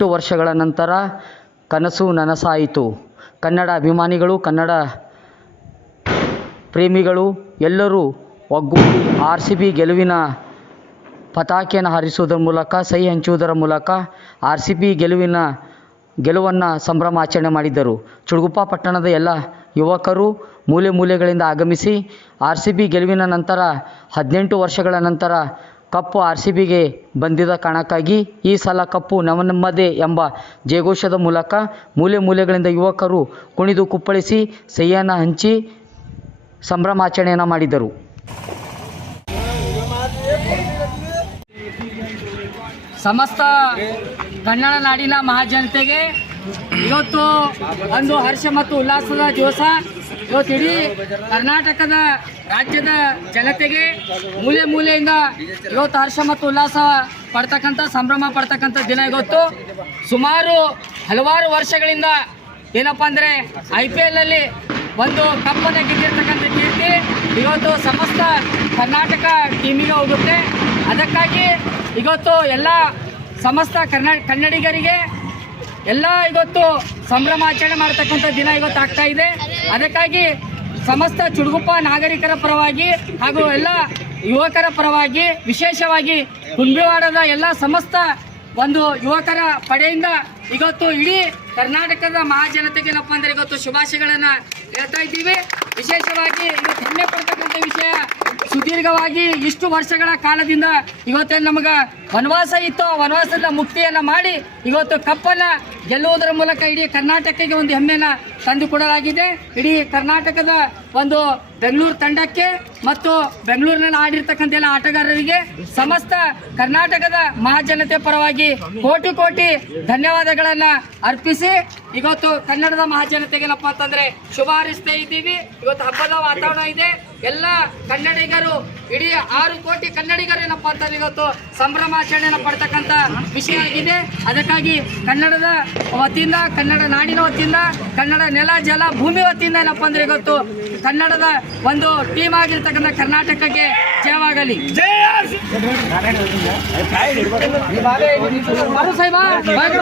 ಹದಿನೆಂಟು ವರ್ಷಗಳ ನಂತರ ಕನಸು ನನಸಾಯಿತು. ಕನ್ನಡ ಅಭಿಮಾನಿಗಳು, ಕನ್ನಡ ಪ್ರೇಮಿಗಳು ಎಲ್ಲರೂ ಒಗ್ಗೂಡಿ ಆರ್ ಸಿ ಬಿ ಗೆಲುವಿನ ಪತಾಕೆಯನ್ನು ಹಾರಿಸುವುದರ ಮೂಲಕ, ಸಹಿ ಹಂಚುವುದರ ಮೂಲಕ ಆರ್ ಸಿ ಬಿ ಗೆಲುವಿನ ಗೆಲುವನ್ನು ಸಂಭ್ರಮಾಚರಣೆ ಮಾಡಿದ್ದರು ಚುಡುಗುಪ್ಪ ಪಟ್ಟಣದ ಎಲ್ಲ ಯುವಕರು ಮೂಲೆ ಮೂಲೆಗಳಿಂದ ಆಗಮಿಸಿ ಆರ್ ಸಿ ಬಿ ಗೆಲುವಿನ ನಂತರ ಹದಿನೆಂಟು ವರ್ಷಗಳ ನಂತರ ಕಪ್ಪು ಆರ್ ಸಿ ಬಿಗೆ ಬಂದಿದ್ದ ಕಾರಣಕ್ಕಾಗಿ ಈ ಸಲ ಕಪ್ಪು ನಮ್ಮ ನಮ್ಮದೇ ಎಂಬ ಜಯಘೋಷದ ಮೂಲಕ ಮೂಲೆ ಮೂಲೆಗಳಿಂದ ಯುವಕರು ಕುಣಿದು ಕುಪ್ಪಳಿಸಿ ಸಹಿಯನ್ನು ಹಂಚಿ ಸಂಭ್ರಮಾಚರಣೆಯನ್ನು ಮಾಡಿದರು. ಸಮಸ್ತ ಕನ್ನಡ ನಾಡಿನ ಮಹಾಜನತೆಗೆ ಇವತ್ತು ಒಂದು ಹರ್ಷ ಮತ್ತು ಉಲ್ಲಾಸದ ದಿವಸ ಇವತ್ತು ಇಡೀ ಕರ್ನಾಟಕದ ರಾಜ್ಯದ ಜನತೆಗೆ ಮೂಲೆ ಮೂಲೆಯಿಂದ ಇವತ್ತು ಹರ್ಷ ಮತ್ತು ಉಲ್ಲಾಸ ಪಡ್ತಕ್ಕಂಥ, ಸಂಭ್ರಮ ಪಡ್ತಕ್ಕಂಥ ದಿನ ಇವತ್ತು. ಸುಮಾರು ಹಲವಾರು ವರ್ಷಗಳಿಂದ ಏನಪ್ಪ ಅಂದರೆ ಐ ಪಿ ಎಲ್ನಲ್ಲಿ ಒಂದು ಕಪ್ಪನ್ನು ಗೆದ್ದಿರ್ತಕ್ಕಂಥ ಕೀರ್ತಿ ಇವತ್ತು ಸಮಸ್ತ ಕರ್ನಾಟಕ ಟೀಮಿಗೆ ಹೋಗುತ್ತೆ. ಅದಕ್ಕಾಗಿ ಇವತ್ತು ಎಲ್ಲ ಸಮಸ್ತ ಕರ್ನಾ, ಕನ್ನಡಿಗರಿಗೆ ಎಲ್ಲ ಇವತ್ತು ಸಂಭ್ರಮಾಚರಣೆ ಮಾಡ್ತಕ್ಕಂಥ ದಿನ ಇವತ್ತು ಆಗ್ತಾ ಇದೆ. ಅದಕ್ಕಾಗಿ ಸಮಸ್ತ ಚುಡುಗುಪ್ಪ ನಾಗರಿಕರ ಪರವಾಗಿ ಹಾಗೂ ಎಲ್ಲ ಯುವಕರ ಪರವಾಗಿ ವಿಶೇಷವಾಗಿ ಕುಂಬಿವಾಡದ ಎಲ್ಲ ಸಮಸ್ತ ಒಂದು ಯುವಕರ ಪಡೆಯಿಂದ ಇವತ್ತು ಇಡೀ ಕರ್ನಾಟಕದ ಮಹಾಜನತೆಗೆ ಏನಪ್ಪ ಅಂದರೆ ಇವತ್ತು ಶುಭಾಶಯಗಳನ್ನು ಹೇಳ್ತಾ ಇದ್ದೀವಿ. ವಿಶೇಷವಾಗಿ ಇವತ್ತು ಹೆಮ್ಮೆ ಪಡ್ತಕ್ಕಂಥ ವಿಷಯ ಸುದೀರ್ಘವಾಗಿ ಇಷ್ಟು ವರ್ಷಗಳ ಕಾಲದಿಂದ ಇವತ್ತೇ ನಮಗೆ ವನವಾಸ ಇತ್ತು. ವನವಾಸದ ಮುಕ್ತಿಯನ್ನ ಮಾಡಿ ಇವತ್ತು ಕಪ್ಪನ್ನ ಗೆಲ್ಲುವುದರ ಮೂಲಕ ಇಡೀ ಕರ್ನಾಟಕಕ್ಕೆ ಒಂದು ಹೆಮ್ಮೆಯನ್ನು ತಂದುಕೊಡಲಾಗಿದೆ. ಇಡೀ ಕರ್ನಾಟಕದ ಒಂದು ಬೆಂಗಳೂರು ತಂಡಕ್ಕೆ ಮತ್ತು ಬೆಂಗಳೂರಿನಲ್ಲಿ ಆಡಿರ್ತಕ್ಕಂಥ ಎಲ್ಲ ಆಟಗಾರರಿಗೆ ಸಮಸ್ತ ಕರ್ನಾಟಕದ ಮಹಾಜನತೆ ಪರವಾಗಿ ಕೋಟಿ ಕೋಟಿ ಧನ್ಯವಾದಗಳನ್ನು ಅರ್ಪಿಸಿ, ಇವತ್ತು ಕನ್ನಡದ ಮಹಾಜನತೆಗೆ ಏನಪ್ಪ ಅಂತಂದ್ರೆ ಶುಭ ಹಾರಿಸ್ತಾ ಇದ್ದೀವಿ. ಇವತ್ತು ಹಬ್ಬದ ವಾತಾವರಣ ಇದೆ. ಎಲ್ಲ ಕನ್ನಡಿಗರು, ಇಡೀ ಆರು ಕೋಟಿ ಕನ್ನಡಿಗರು ಏನಪ್ಪ ಅಂತಂದ್ರೆ ಇವತ್ತು ಸಂಭ್ರಮಾಚರಣೆಯನ್ನು ಪಡ್ತಕ್ಕಂಥ ವಿಷಯ ಆಗಿದೆ. ಅದಕ್ಕಾಗಿ ಕನ್ನಡದ ವತಿಯಿಂದ, ಕನ್ನಡ ನಾಡಿನ ವತಿಯಿಂದ, ಕನ್ನಡ ನೆಲ, ಜಲ, ಭೂಮಿ ವತಿಯಿಂದ ಏನಪ್ಪ ಅಂದ್ರೆ ಇವತ್ತು ಕನ್ನಡದ ಒಂದು ಟೀಮ್ ಆಗಿರ್ತಕ್ಕಂಥ ಕರ್ನಾಟಕಕ್ಕೆ ಜಯವಾಗಲಿ. ಬಾರು